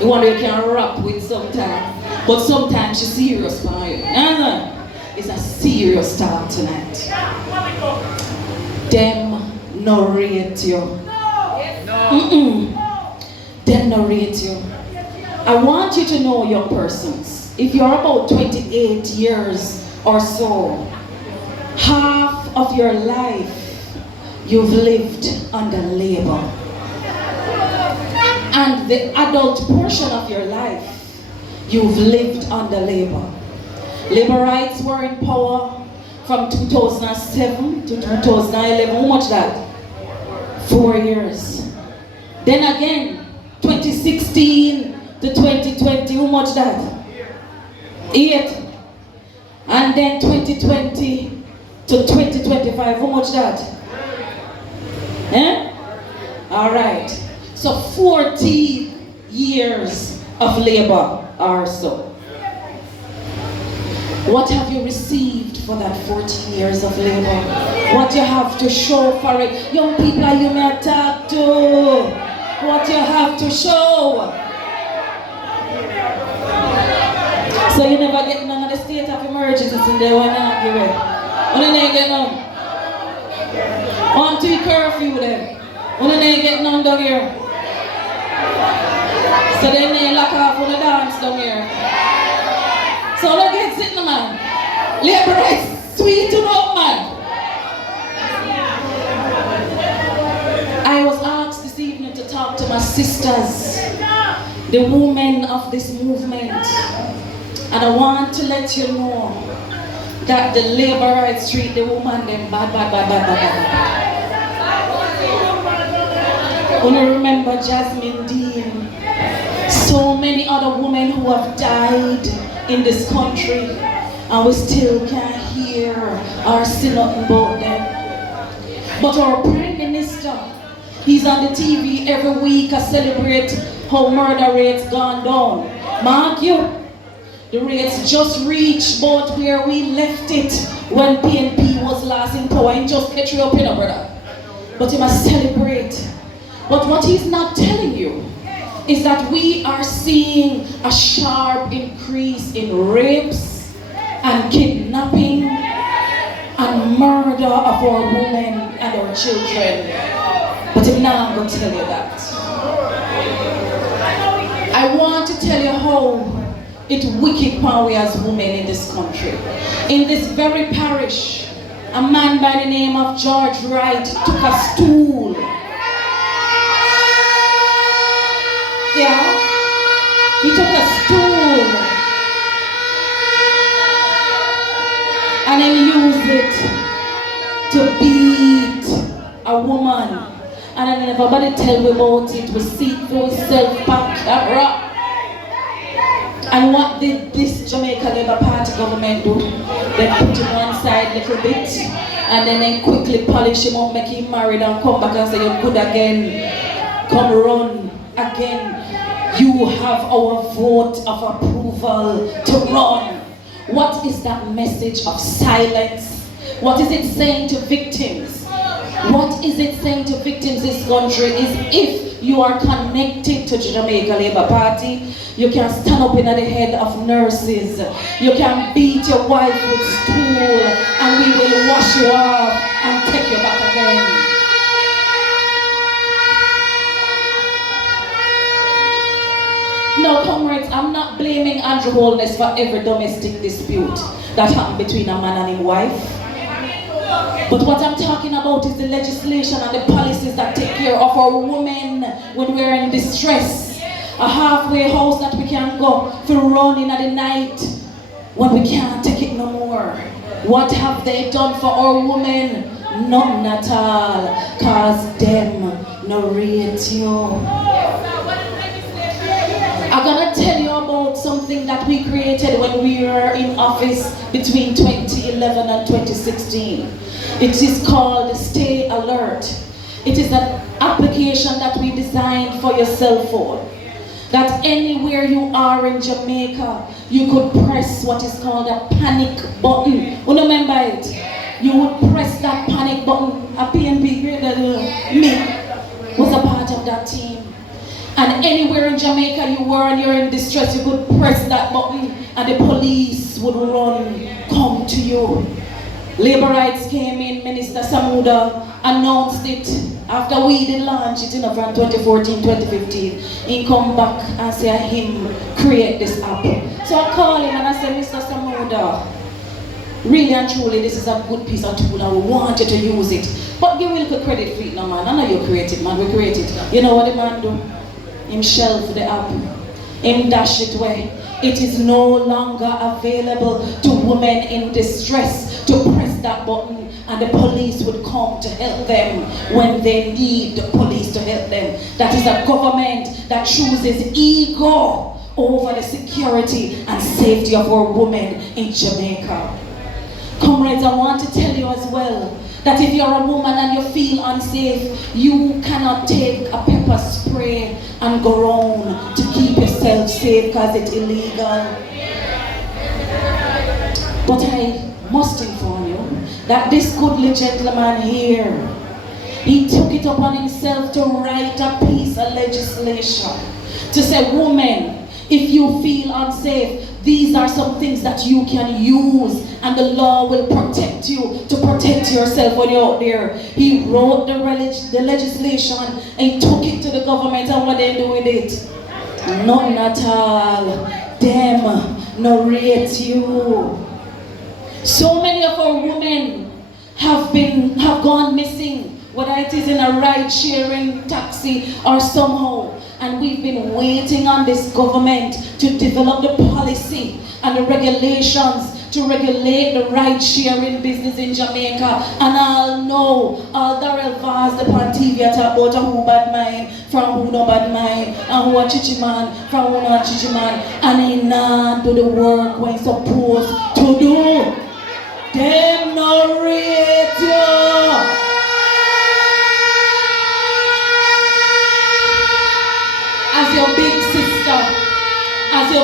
The one you can rap with sometimes. But sometimes she's serious for you. It's a serious talk tonight. Them no rate you. Them no rate you. I want you to know your persons. If you're about 28 years or so, half of your life you've lived under labor. And the adult portion of your life, you've lived under labor. Labor rights were in power from 2007 to 2011. How much that? 4 years. Then again, 2016 to 2020. How much that? 8. And then 2020 to 2025. How much that? Eh? All right. So 40 years of labor or so. What have you received for that 40 years of labor? What you have to show for it? Young people are you may talk to. What you have to show. So you never get none of the state of emergencies in there when I give it. When they get none. On to curfew then. When they get none down here. So then they lock off on the dance down here. So they get sitting man. Labor is sweet to know man. I was asked this evening to talk to my sisters, the women of this movement. And I want to let you know that the labor rights treat the woman them bad. When you remember Jasmine Dean, so many other women who have died in this country, and we still can't hear or see nothing about them. But our Prime Minister, he's on the TV every week to celebrate how murder rates gone down. Mark you, the rates just reached about where we left it when PNP was last in power. And just catch you up in a brother. But he must celebrate. But what he's not telling you is that we are seeing a sharp increase in rapes and kidnapping and murder of our women and our children. But I'm not going to tell you that. I want to tell you how it's wicked when we as women in this country. In this very parish, a man by the name of George Wright took a stool. Yeah, he took a stool and then used it to beat a woman. And then everybody tell me about it. We see it for itself back camera. And what did this Jamaica Labour Party government do? They put him one side a little bit and then they quickly polish him up, make him married and come back and say you're good again. Come run again. You have our vote of approval to run. What is that message of silence? What is it saying to victims? What is it saying to victims in this country is if you are connected to the Jamaica Labour Party, you can stand up in the head of nurses. You can beat your wife with stool and we will wash you off and take you back again. No, comrades, I'm not blaming Andrew Holness for every domestic dispute that happened between a man and his wife. But what I'm talking about is the legislation and the policies that take care of our women when we're in distress. A halfway house that we can go to run in at the night when we can't take it no more. What have they done for our women? Nothing at all, cause them no rate you. I'm gonna tell you about something that we created when we were in office between 2011 and 2016. It is called Stay Alert. It is an application that we designed for your cell phone. That anywhere you are in Jamaica, you could press what is called a panic button. You remember it? You would press that panic button. A PNP, me was a part of that team. And anywhere in Jamaica you were and you're in distress, you could press that button and the police would run, come to you. Labor rights came in, Minister Samuda announced it after we did launch it from 2014, 2015. He come back and say him create this app. So I call him and I say, Mr. Samuda, really and truly this is a good piece of tool and we want you to use it. But give me a little credit for it now, man. I know you created, man. We created. You know what the man do? Him shelf the app. Him dash it away. It is no longer available to women in distress to press that button and the police would come to help them when they need the police to help them. That is a government that chooses ego over the security and safety of our women in Jamaica. Comrades, I want to tell you as well that if you're a woman and you feel unsafe, you cannot take a pepper spray and go around to keep yourself safe because it's illegal. But I must inform you that this goodly gentleman here, he took it upon himself to write a piece of legislation to say, women, if you feel unsafe, these are some things that you can use and the law will protect you to protect yourself when you're out there. He wrote the legislation and took it to the government, and what they do with it? Nothing at all. Them no rate you. So many of our women have gone missing, whether it is in a ride-sharing taxi or somehow. And we've been waiting on this government to develop the policy and the regulations to regulate the ride-sharing business in Jamaica. And I'll know, all Darrell Vaz, the pan TV, talk about who bad mind from who no bad mind, and who a chichi man from who no a chichi man, and he not do the work when he's supposed to do. Them no rate you. As your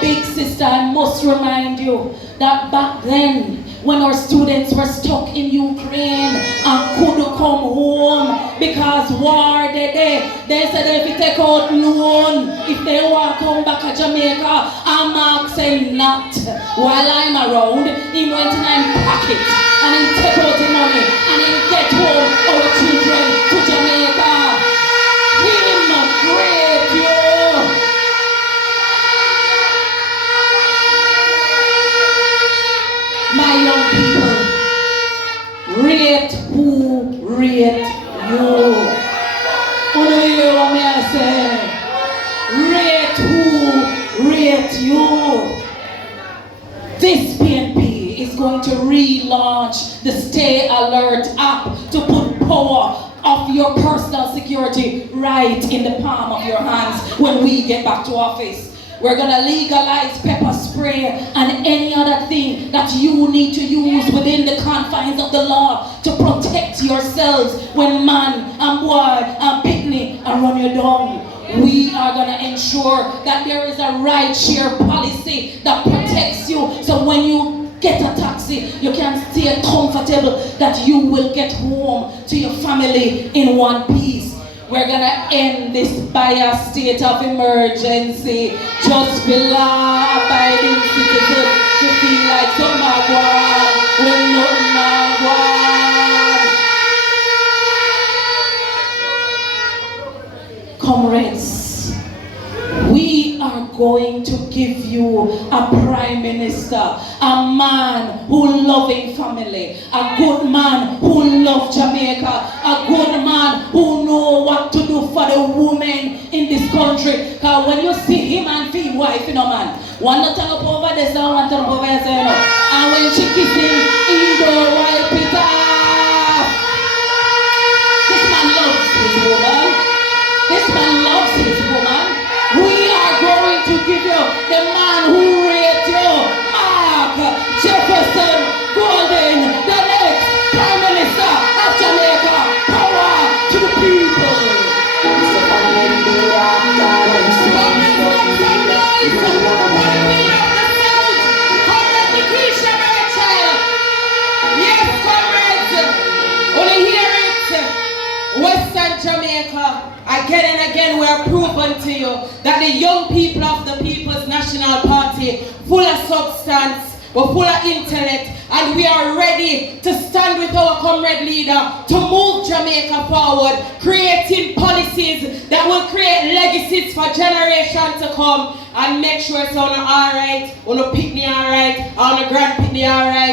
big sister, I must remind you that back then, when our students were stuck in Ukraine and couldn't come home because war they said if you take out loan, if they want to come back to Jamaica, and Mark said not. While I'm around, he went in and pocket and he take out the money and he get home our children to Jamaica. Him great, you. My young people, rate who rate you. Who do you hear what I say? Rate who rate you. This PNP is going to relaunch the Stay Alert app to put power of your personal security right in the palm of your hands when we get back to office. We're going to legalize pepper spray and any other thing that you need to use within the confines of the law to protect yourselves when man and boy and picnic and run you down. We are going to ensure that there is a right-share policy that protects you, so when you get a taxi, you can stay comfortable that you will get home to your family in one piece. We're gonna end this by a state of emergency. Just be law-abiding citizen to feel like some magwan when nothing magwan. Comrades, we are going to give you a prime minister, a man who loves family, a good man who loves Jamaica, a good man who knows what to do for the women in this country. Because when you see him and his wife, you know, man, one not turn up over there, so one turn up over there, you know. And when she kiss him, he don't wipe it off. This man loves his woman. This man loves his woman. We are going to give you the man who rates you, Mark Jefferson Golden, the next Prime Minister of Jamaica. Power to the people. Yes, comrades, when you hear it, Western Jamaica, again and again we are young people of the People's National Party, full of substance, we're full of intellect, and we are ready to stand with our comrade leader to move Jamaica forward, creating policies that will create legacies for generations to come, and make sure it's on alright, on a picnic alright, on a grand picnic alright.